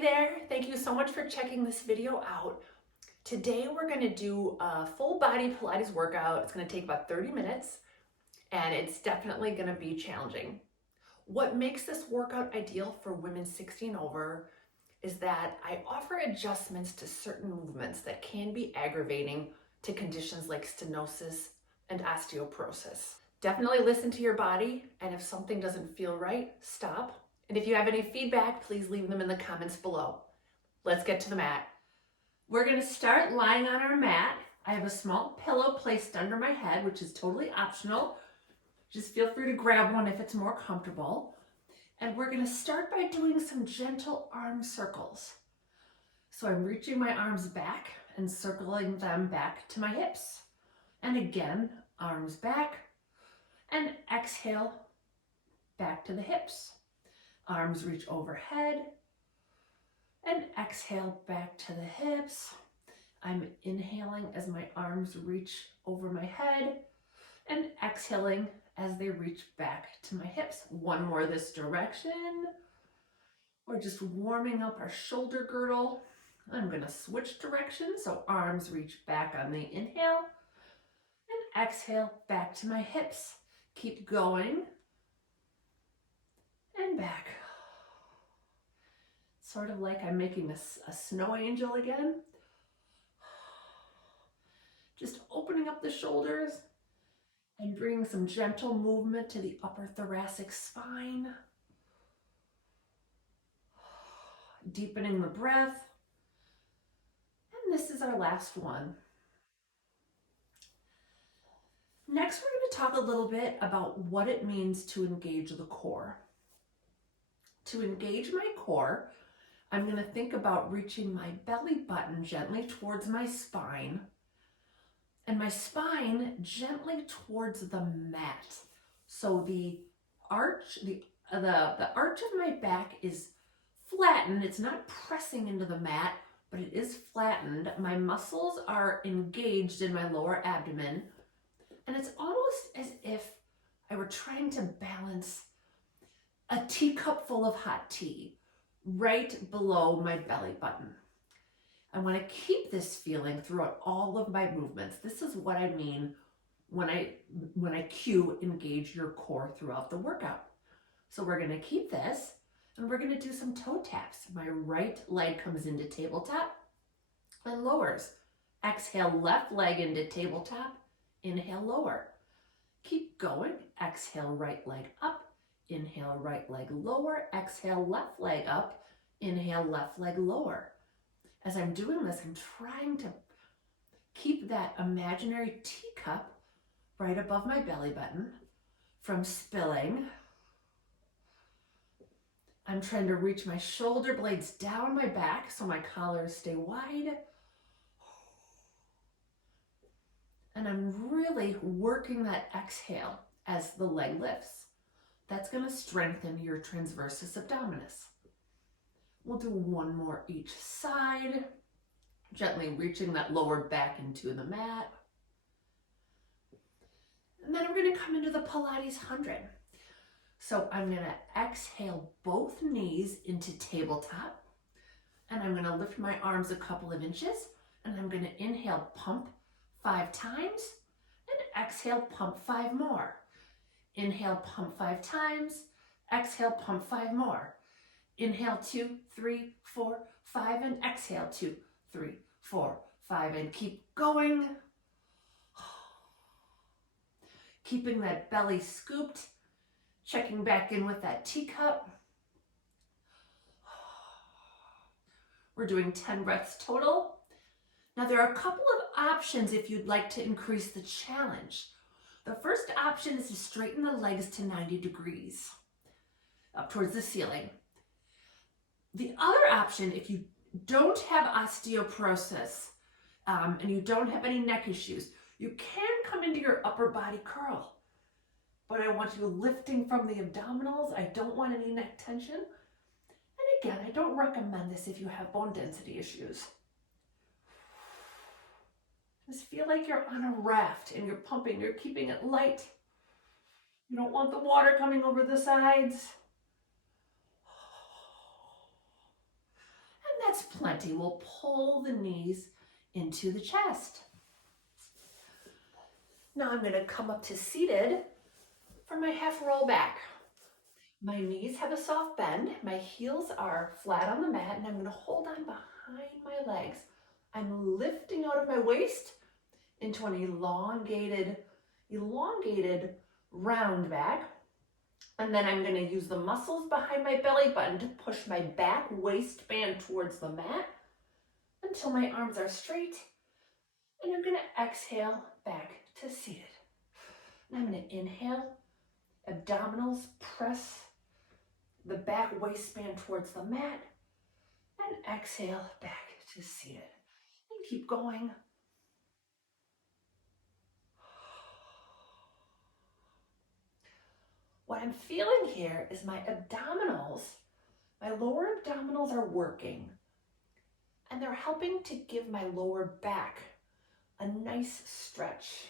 there, thank you so much for checking this video out. Today we're going to do a full body Pilates workout. It's going to take about 30 minutes and it's definitely going to be challenging. What makes this workout ideal for women 60 and over is that I offer adjustments to certain movements that can be aggravating to conditions like stenosis and osteoporosis. Definitely listen to your body, and if something doesn't feel right, stop. And if you have any feedback, please leave them in the comments below. Let's get to the mat. We're going to start lying on our mat. I have a small pillow placed under my head, which is totally optional. Just feel free to grab one if it's more comfortable. And we're going to start by doing some gentle arm circles. So I'm reaching my arms back and circling them back to my hips. And again, arms back and exhale back to the hips. Arms reach overhead and exhale back to the hips. I'm inhaling as my arms reach over my head and exhaling as they reach back to my hips. One more this direction. We're just warming up our shoulder girdle. I'm going to switch directions, so arms reach back on the inhale and exhale back to my hips. Keep going and back. Sort of like I'm making a snow angel again. Just opening up the shoulders and bringing some gentle movement to the upper thoracic spine. Deepening the breath. And this is our last one. Next, we're going to talk a little bit about what it means to engage the core. To engage my core, I'm going to think about reaching my belly button gently towards my spine and my spine gently towards the mat. So the arch, the arch of my back is flattened. It's not pressing into the mat, but it is flattened. My muscles are engaged in my lower abdomen, and it's almost as if I were trying to balance a teacup full of hot tea right below my belly button. I want to keep this feeling throughout all of my movements. This is what I mean when I cue engage your core throughout the workout. So we're going to keep this and we're going to do some toe taps. My right leg comes into tabletop and lowers. Exhale, left leg into tabletop. Inhale, lower. Keep going. Exhale, right leg up. Inhale, right leg lower. Exhale, left leg up. Inhale, left leg lower. As I'm doing this, I'm trying to keep that imaginary teacup right above my belly button from spilling. I'm trying to reach my shoulder blades down my back so my collars stay wide. And I'm really working that exhale as the leg lifts. That's going to strengthen your transversus abdominis. We'll do one more each side, gently reaching that lower back into the mat. And then I'm going to come into the Pilates 100. So I'm going to exhale both knees into tabletop, and I'm going to lift my arms a couple of inches, and I'm going to inhale, pump 5 times, and exhale, pump 5 more. Inhale, pump 5 times. Exhale, pump 5 more. Inhale, 2, 3, 4, 5, and exhale, 2, 3, 4, 5, and keep going. Keeping that belly scooped, checking back in with that teacup. We're doing 10 breaths total. Now there are a couple of options if you'd like to increase the challenge. The first option is to straighten the legs to 90 degrees up towards the ceiling. The other option, if you don't have osteoporosis and you don't have any neck issues, you can come into your upper body curl. But I want you lifting from the abdominals. I don't want any neck tension. And again, I don't recommend this if you have bone density issues. Just feel like you're on a raft and you're pumping, you're keeping it light. You don't want the water coming over the sides. plenty. We'll pull the knees into the chest. Now I'm going to come up to seated for my half roll back. My knees have a soft bend. My heels are flat on the mat, and I'm going to hold on behind my legs. I'm lifting out of my waist into an elongated round back. And then I'm going to use the muscles behind my belly button to push my back waistband towards the mat until my arms are straight. And I'm going to exhale back to seated. And I'm going to inhale, abdominals press the back waistband towards the mat, and exhale back to seated. And keep going. What I'm feeling here is my abdominals, my lower abdominals are working, and they're helping to give my lower back a nice stretch.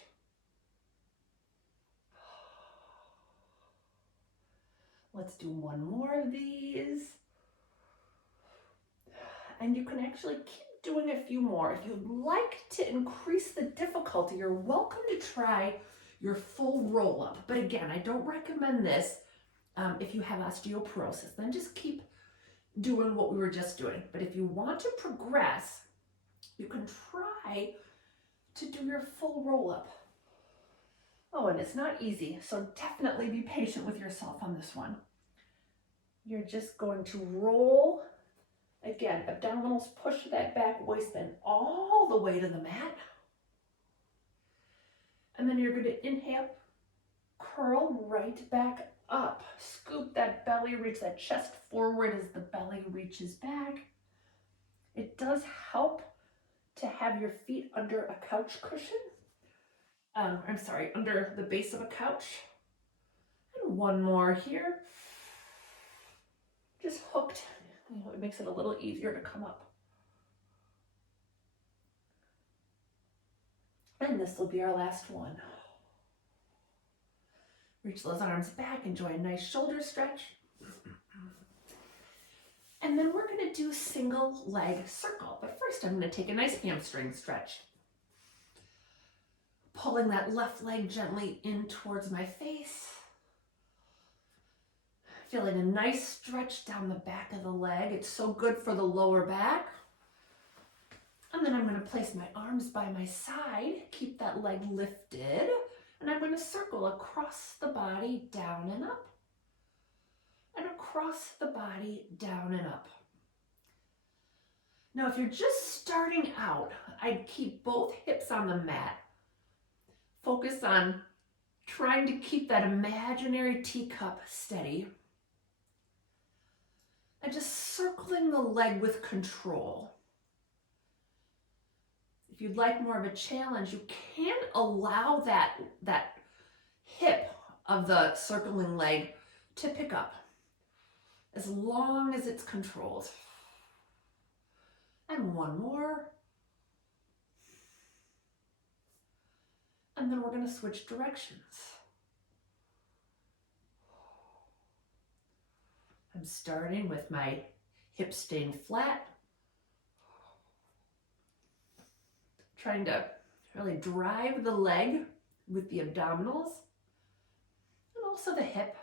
Let's do one more of these. And you can actually keep doing a few more. If you'd like to increase the difficulty, you're welcome to try your full roll up. But again, I don't recommend this if you have osteoporosis. Then just keep doing what we were just doing. But if you want to progress, you can try to do your full roll up. Oh, and it's not easy, so definitely be patient with yourself on this one. You're just going to roll. Again, abdominals push that back waistband all the way to the mat. And then you're going to inhale, curl right back up. Scoop that belly, reach that chest forward as the belly reaches back. It does help to have your feet under a couch cushion. Under the base of a couch. And one more here. Just hooked. It makes it a little easier to come up. And this will be our last one. Reach those arms back, enjoy a nice shoulder stretch. And then we're going to do single leg circle. But first I'm going to take a nice hamstring stretch. Pulling that left leg gently in towards my face. Feeling a nice stretch down the back of the leg. It's so good for the lower back. And then I'm going to place my arms by my side. Keep that leg lifted. And I'm going to circle across the body, down and up. And across the body, down and up. Now, if you're just starting out, I'd keep both hips on the mat. Focus on trying to keep that imaginary teacup steady. And just circling the leg with control. If you'd like more of a challenge, you can allow that hip of the circling leg to pick up, as long as it's controlled. And one more. And then we're going to switch directions. I'm starting with my hips staying flat. Trying to really drive the leg with the abdominals and also the hip.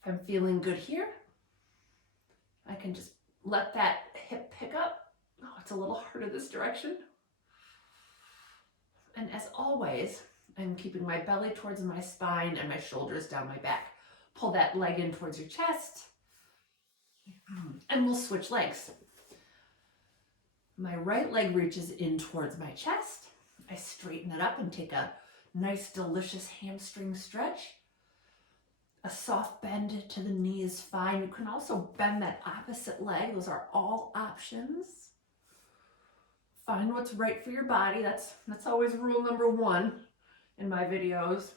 If I'm feeling good here, I can just let that hip pick up. Oh, it's a little harder this direction. And as always, I'm keeping my belly towards my spine and my shoulders down my back. Pull that leg in towards your chest. And we'll switch legs. My right leg reaches in towards my chest. I straighten it up and take a nice, delicious hamstring stretch. A soft bend to the knee is fine. You can also bend that opposite leg. Those are all options. Find what's right for your body. That's always rule number one in my videos.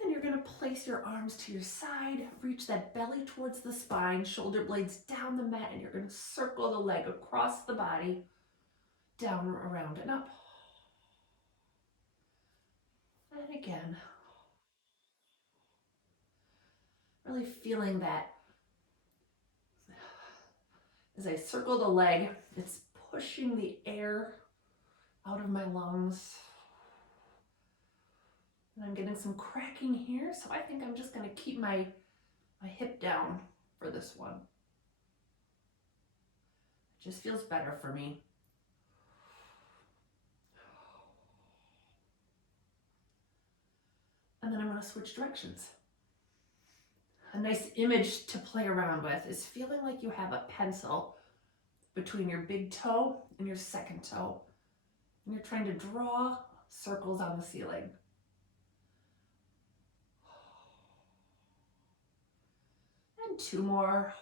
Then you're going to place your arms to your side, reach that belly towards the spine, shoulder blades down the mat, and you're going to circle the leg across the body, down, around, and up. And again, really feeling that As I circle the leg, it's pushing the air out of my lungs. And I'm getting some cracking here, so I think I'm just going to keep my hip down for this one. It just feels better for me. And then I'm going to switch directions. A nice image to play around with is feeling like you have a pencil between your big toe and your second toe. And you're trying to draw circles on the ceiling. And two more.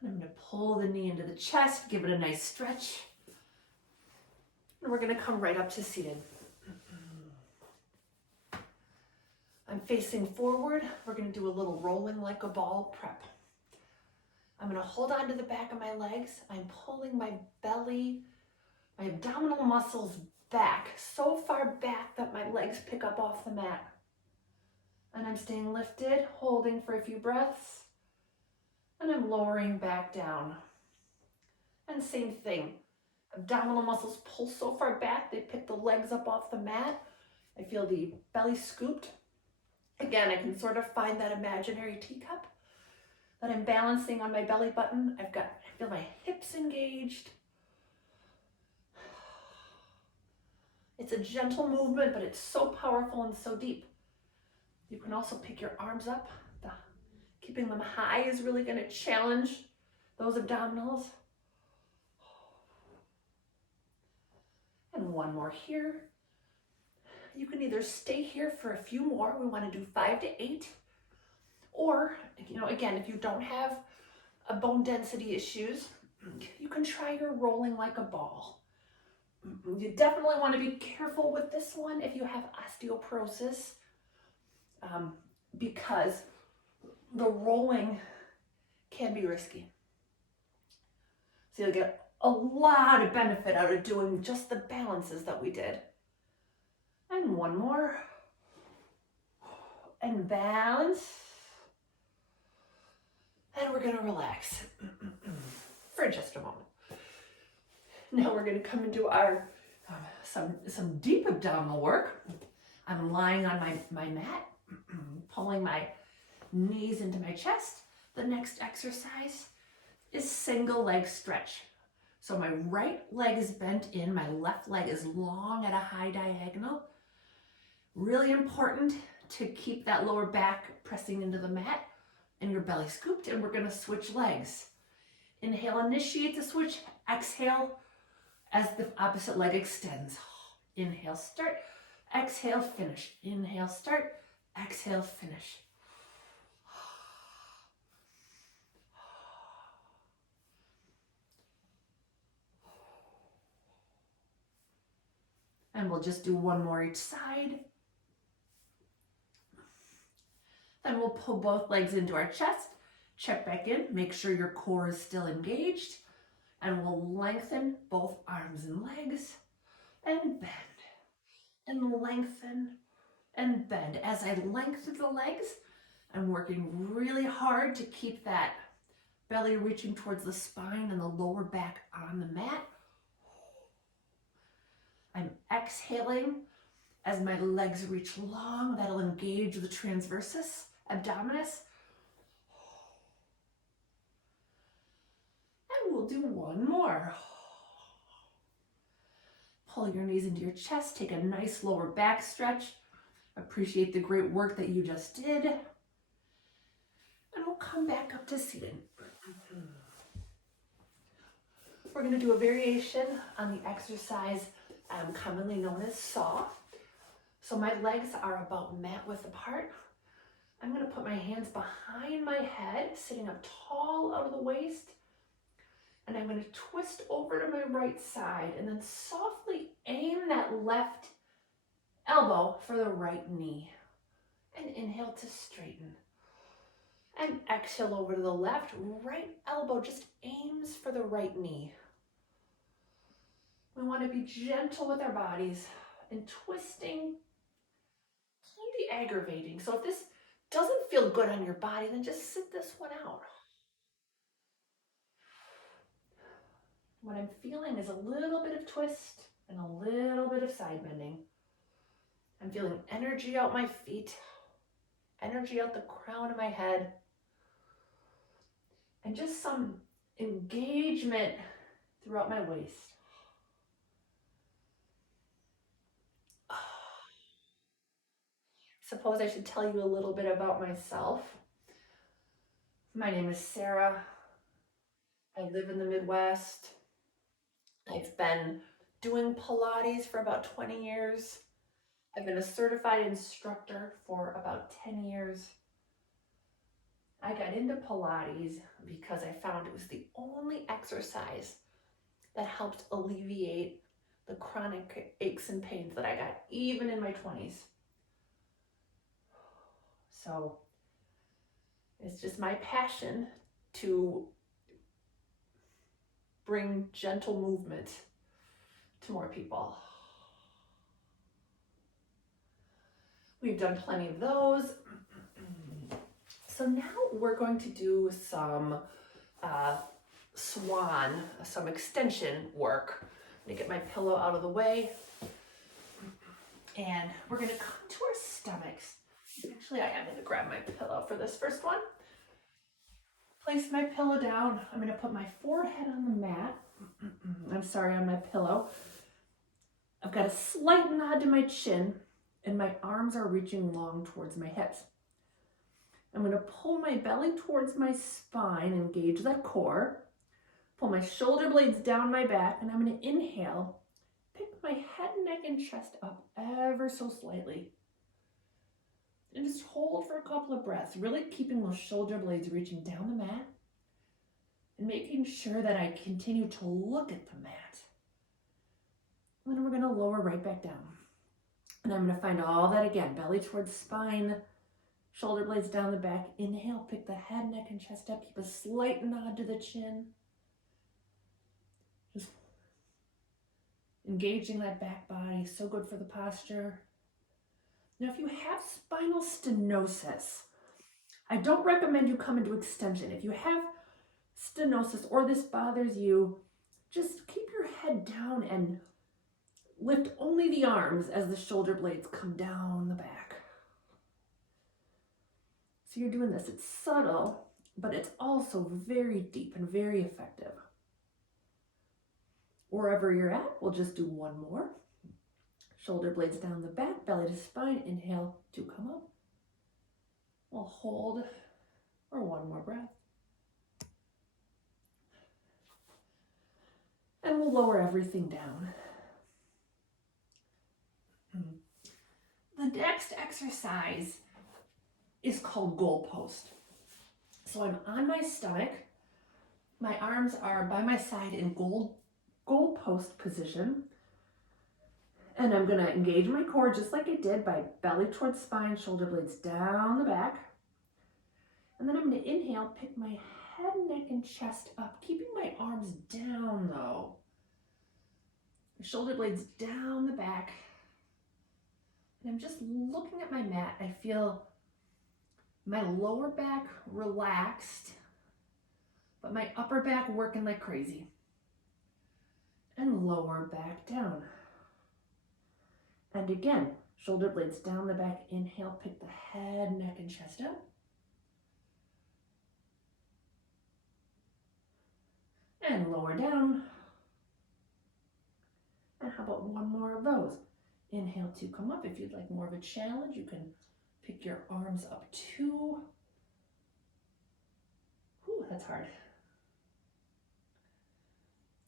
And I'm going to pull the knee into the chest, give it a nice stretch. And we're going to come right up to seated. I'm facing forward. We're going to do a little rolling like a ball prep. I'm going to hold on to the back of my legs. I'm pulling my belly, my abdominal muscles back, so far back that my legs pick up off the mat. And I'm staying lifted, holding for a few breaths. And I'm lowering back down. And same thing. Abdominal muscles pull so far back, they pick the legs up off the mat. I feel the belly scooped. Again, I can sort of find that imaginary teacup that I'm balancing on my belly button. I feel my hips engaged. It's a gentle movement, but it's so powerful and so deep. You can also pick your arms up. Keeping them high is really going to challenge those abdominals. And one more here. You can either stay here for a few more. We want to do 5 to 8. Or, again, if you don't have a bone density issues, you can try your rolling like a ball. You definitely want to be careful with this one if you have osteoporosis, because the rolling can be risky. So you'll get a lot of benefit out of doing just the balances that we did. And one more. And balance. And we're going to relax for just a moment. Now we're going to come into our some deep abdominal work. I'm lying on my mat, pulling my knees into my chest. The next exercise is single leg stretch. So my right leg is bent in, my left leg is long at a high diagonal. Really important to keep that lower back pressing into the mat and your belly scooped, and we're going to switch legs. Inhale, initiate the switch. Exhale as the opposite leg extends. Inhale, start. Exhale, finish. Inhale, start. Exhale, finish. And we'll just do one more each side. Then we'll pull both legs into our chest, check back in, make sure your core is still engaged, and we'll lengthen both arms and legs, and bend, and lengthen, and bend. As I lengthen the legs, I'm working really hard to keep that belly reaching towards the spine and the lower back on the mat. I'm exhaling as my legs reach long. That'll engage the transversus abdominis. And we'll do one more. Pull your knees into your chest. Take a nice lower back stretch. Appreciate the great work that you just did. And we'll come back up to seated. We're going to do a variation on the exercise commonly known as saw. So my legs are about mat width apart. I'm going to put my hands behind my head, sitting up tall out of the waist. And I'm going to twist over to my right side and then softly aim that left elbow for the right knee. And inhale to straighten. And exhale over to the left. Right elbow just aims for the right knee. We want to be gentle with our bodies and twisting. Keep aggravating. So if this doesn't feel good on your body, then just sit this one out. What I'm feeling is a little bit of twist and a little bit of side bending. I'm feeling energy out my feet, energy out the crown of my head, and just some engagement throughout my waist. Suppose I should tell you a little bit about myself. My name is Sarah. I live in the Midwest. I've been doing Pilates for about 20 years. I've been a certified instructor for about 10 years. I got into Pilates because I found it was the only exercise that helped alleviate the chronic aches and pains that I got even in my 20s. So it's just my passion to bring gentle movement to more people. We've done plenty of those. So now we're going to do some some extension work. I'm gonna get my pillow out of the way. And we're gonna come to our stomachs. Actually, I am gonna grab my pillow for this first one. Place my pillow down. I'm gonna put my forehead on the mat. On my pillow. I've got a slight nod to my chin, and my arms are reaching long towards my hips. I'm gonna pull my belly towards my spine, engage that core. Pull my shoulder blades down my back, and I'm gonna inhale. Pick my head, neck, and chest up ever so slightly. And just hold for a couple of breaths, really keeping those shoulder blades reaching down the mat and making sure that I continue to look at the mat. And then we're gonna lower right back down. And I'm gonna find all that again, belly towards spine, shoulder blades down the back. Inhale, pick the head, neck, and chest up. Keep a slight nod to the chin. Just engaging that back body, so good for the posture. Now, if you have spinal stenosis, I don't recommend you come into extension. If you have stenosis or this bothers you, just keep your head down and lift only the arms as the shoulder blades come down the back. So you're doing this. It's subtle, but it's also very deep and very effective. Wherever you're at, we'll just do one more. Shoulder blades down the back, belly to spine. Inhale to come up. We'll hold for one more breath. And we'll lower everything down. The next exercise is called goalpost. So I'm on my stomach. My arms are by my side in goalpost position. And I'm gonna engage my core just like I did by belly towards spine, shoulder blades down the back. And then I'm gonna inhale, pick my head, neck, and chest up, keeping my arms down though. Shoulder blades down the back. And I'm just looking at my mat. I feel my lower back relaxed, but my upper back working like crazy. And lower back down. And again, shoulder blades down the back. Inhale, pick the head, neck, and chest up. And lower down. And how about one more of those? Inhale to come up. If you'd like more of a challenge, you can pick your arms up too. Whew, that's hard.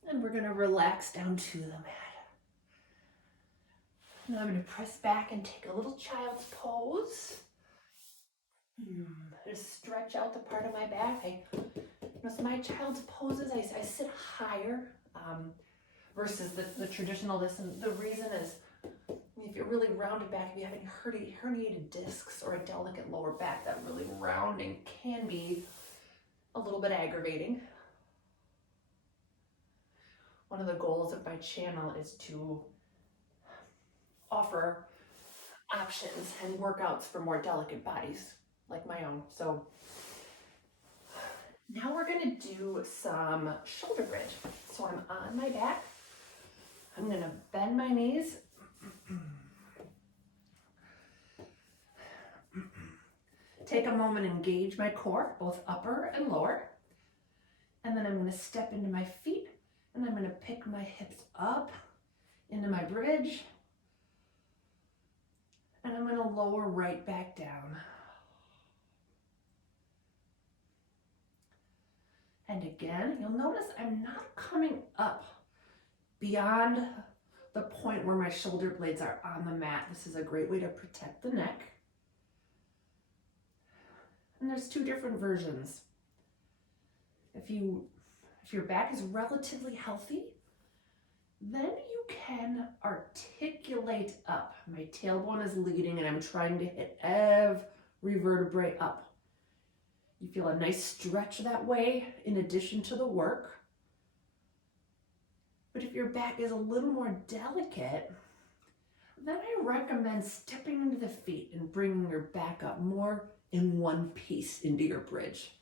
And we're gonna relax down to the mat. Now I'm gonna press back and take a little child's pose. Just stretch out the part of my back. So my child's poses, I sit higher versus the traditional this. And the reason is, if you're really rounded back, if you have any herniated discs or a delicate lower back, that really rounding can be a little bit aggravating. One of the goals of my channel is to offer options and workouts for more delicate bodies like my own. So now we're gonna do some shoulder bridge. So I'm on my back. I'm gonna bend my knees. Take a moment and engage my core, both upper and lower. And then I'm gonna step into my feet and I'm gonna pick my hips up into my bridge. And I'm gonna lower right back down. And again, you'll notice I'm not coming up beyond the point where my shoulder blades are on the mat. This is a great way to protect the neck. And there's two different versions. If your back is relatively healthy, then you can articulate up. My tailbone is leading and I'm trying to hit every vertebrae up. You feel a nice stretch that way in addition to the work. But if your back is a little more delicate, then I recommend stepping into the feet and bringing your back up more in one piece into your bridge.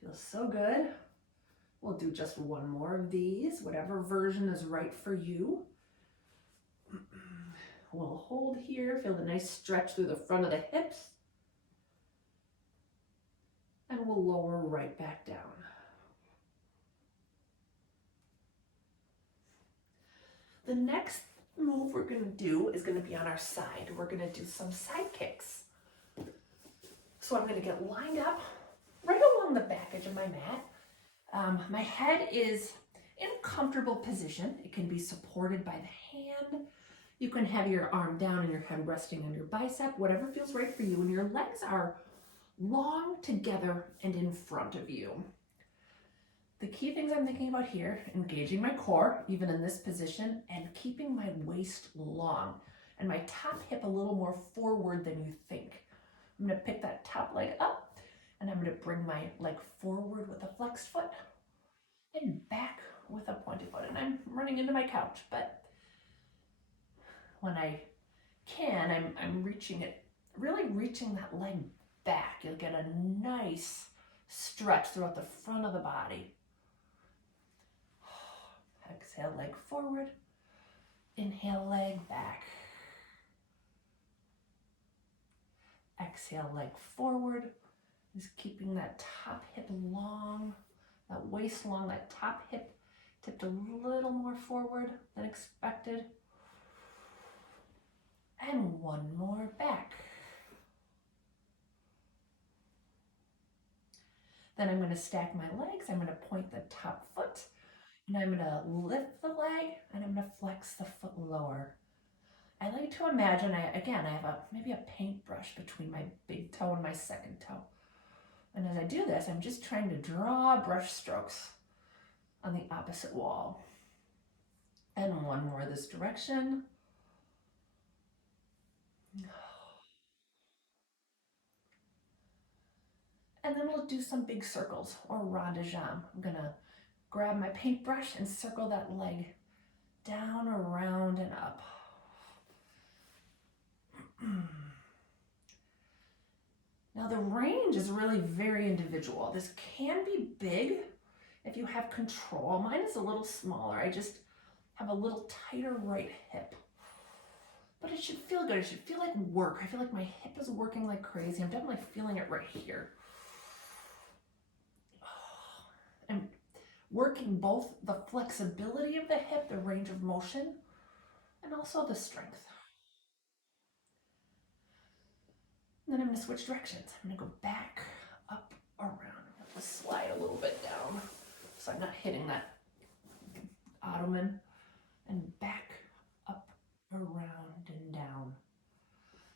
Feels so good. We'll do just one more of these, whatever version is right for you. We'll hold here, feel the nice stretch through the front of the hips. And we'll lower right back down. The next move we're gonna do is gonna be on our side. We're gonna do some side kicks. So I'm gonna get lined up right along the back edge of my mat. My head is in a comfortable position. It can be supported by the hand. You can have your arm down and your head resting on your bicep, whatever feels right for you. And your legs are long together and in front of you. The key things I'm thinking about here, engaging my core, even in this position, and keeping my waist long and my top hip a little more forward than you think. I'm gonna pick that top leg up and I'm gonna bring my leg forward with a flexed foot and back with a pointed foot. And I'm running into my couch, but when I can, I'm reaching it, really reaching that leg back. You'll get a nice stretch throughout the front of the body. Exhale, leg forward. Inhale, leg back. Exhale, leg forward. Just keeping that top hip long, that waist long, that top hip tipped a little more forward than expected. And one more back. Then I'm going to stack my legs. I'm going to point the top foot and I'm going to lift the leg and I'm going to flex the foot lower. I like to imagine, I have maybe a paintbrush between my big toe and my second toe. And as I do this, I'm just trying to draw brush strokes on the opposite wall. And one more this direction. And then we'll do some big circles or rond de jambe. I'm gonna grab my paintbrush and circle that leg down, around, and up. Now the range is really very individual. This can be big if you have control. Mine is a little smaller. I just have a little tighter right hip. But it should feel good. It should feel like work. I feel like my hip is working like crazy. I'm definitely feeling it right here. I'm working both the flexibility of the hip, the range of motion, and also the strength. And then I'm going to switch directions. I'm going to go back, up, around. I'm going to slide a little bit down so I'm not hitting that ottoman. And back, up, around, and down.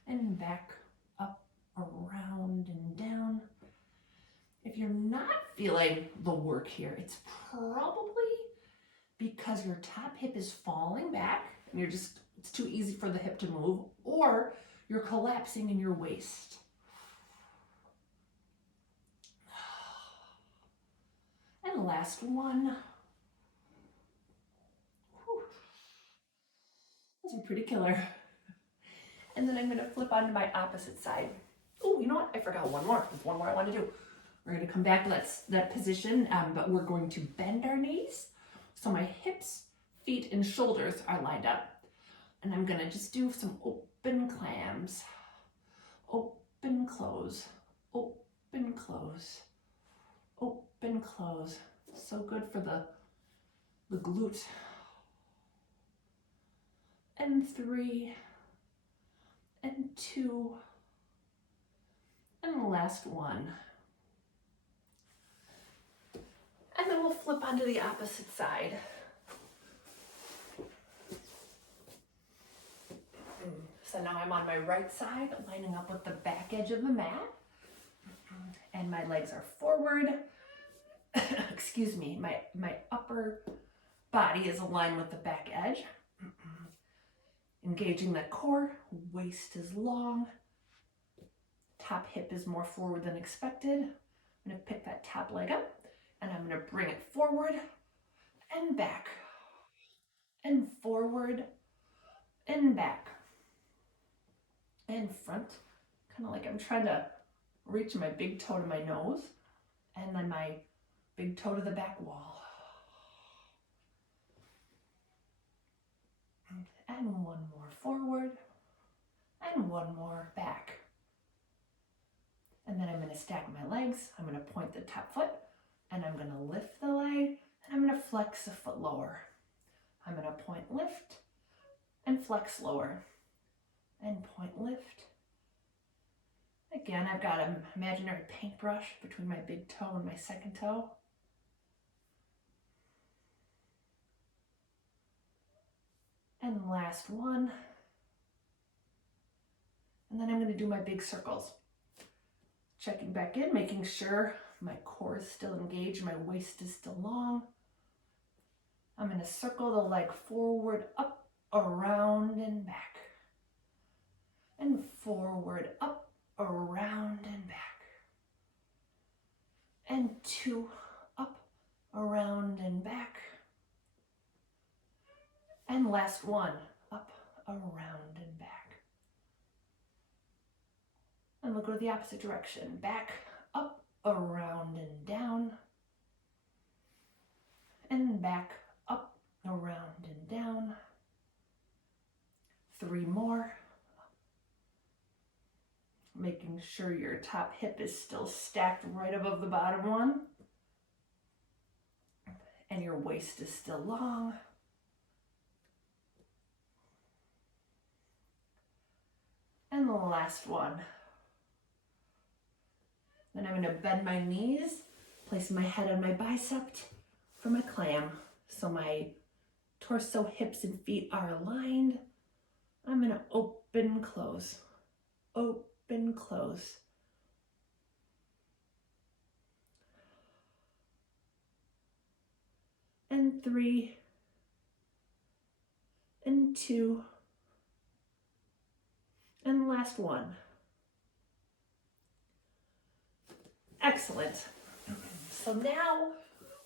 And back, up, around, and down. If you're not feeling the work here, it's probably because your top hip is falling back and it's too easy for the hip to move, or you're collapsing in your waist. And last one. Those are pretty killer. And then I'm gonna flip onto my opposite side. Oh, you know what? I forgot one more. There's one more I want to do. We're gonna come back to that position, but we're going to bend our knees. So my hips, feet, and shoulders are lined up. And I'm gonna just do some open clams. Open, close, open, close, open, close. So good for the glute. And 3, and 2, and the last one. And then we'll flip onto the opposite side. So now I'm on my right side, lining up with the back edge of the mat. And my legs are forward. Excuse me, my upper body is aligned with the back edge. Engaging the core, waist is long. Top hip is more forward than expected. I'm gonna pick that top leg up and I'm gonna bring it forward and back. And forward and back. And front, kind of like I'm trying to reach my big toe to my nose and then my big toe to the back wall. And one more forward and one more back. And then I'm going to stack my legs. I'm going to point the top foot and I'm going to lift the leg and I'm going to flex a foot lower. I'm going to point, lift, and flex lower. And point, lift. Again, I've got an imaginary paintbrush between my big toe and my second toe. And last one. And then I'm going to do my big circles. Checking back in, making sure my core is still engaged, my waist is still long. I'm going to circle the leg forward, up, around, and back. And forward, up, around, and back. And 2, up, around, and back. And last one, up, around, and back. And we'll go the opposite direction. Back, up, around, and down. And back, up, around, and down. 3 more. Making sure your top hip is still stacked right above the bottom one. And your waist is still long. And the last one. Then I'm going to bend my knees, place my head on my bicep for my clam. So my torso, hips, and feet are aligned. I'm going to open, close, open, close. And 3, and 2, and last one. Excellent. So now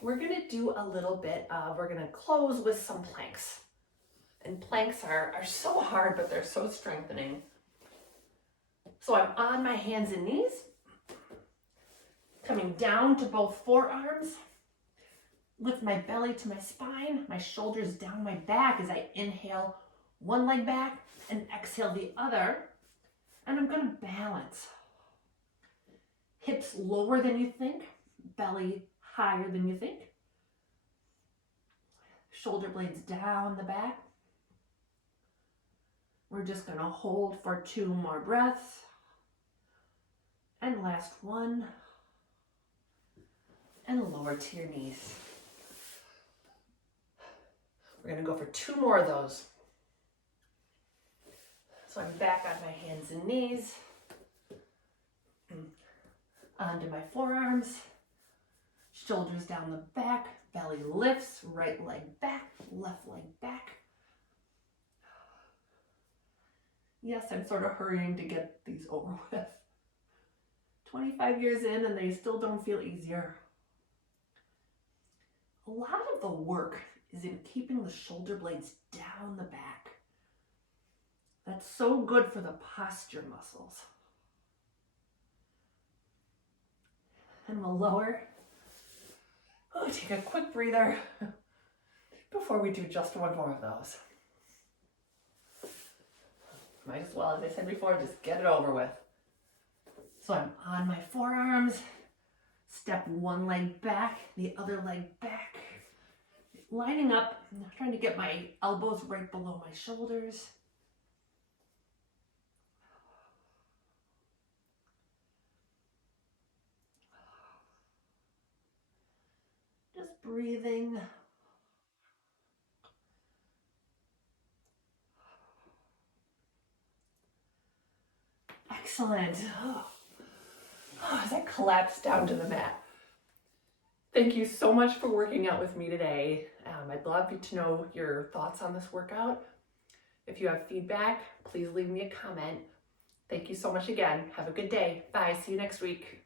we're going to do a little bit of, we're going to close with some planks. And planks are so hard, but they're so strengthening. So I'm on my hands and knees, coming down to both forearms, lift my belly to my spine, my shoulders down my back as I inhale one leg back and exhale the other. And I'm going to balance. Hips lower than you think, belly higher than you think. Shoulder blades down the back. We're just going to hold for 2 more breaths. And last one. And lower to your knees. We're going to go for 2 more of those. So I'm back on my hands and knees. Onto my forearms. Shoulders down the back. Belly lifts. Right leg back. Left leg back. Yes, I'm sort of hurrying to get these over with. 25 years in and they still don't feel easier. A lot of the work is in keeping the shoulder blades down the back. That's so good for the posture muscles. And we'll lower. Oh, take a quick breather before we do just one more of those. Might as well, as I said before, just get it over with. So I'm on my forearms, step one leg back, the other leg back, lining up, I'm trying to get my elbows right below my shoulders. Just breathing. Excellent. As I collapse down to the mat. Thank you so much for working out with me today. I'd love to know your thoughts on this workout. If you have feedback, please leave me a comment. Thank you so much again. Have a good day. Bye. See you next week.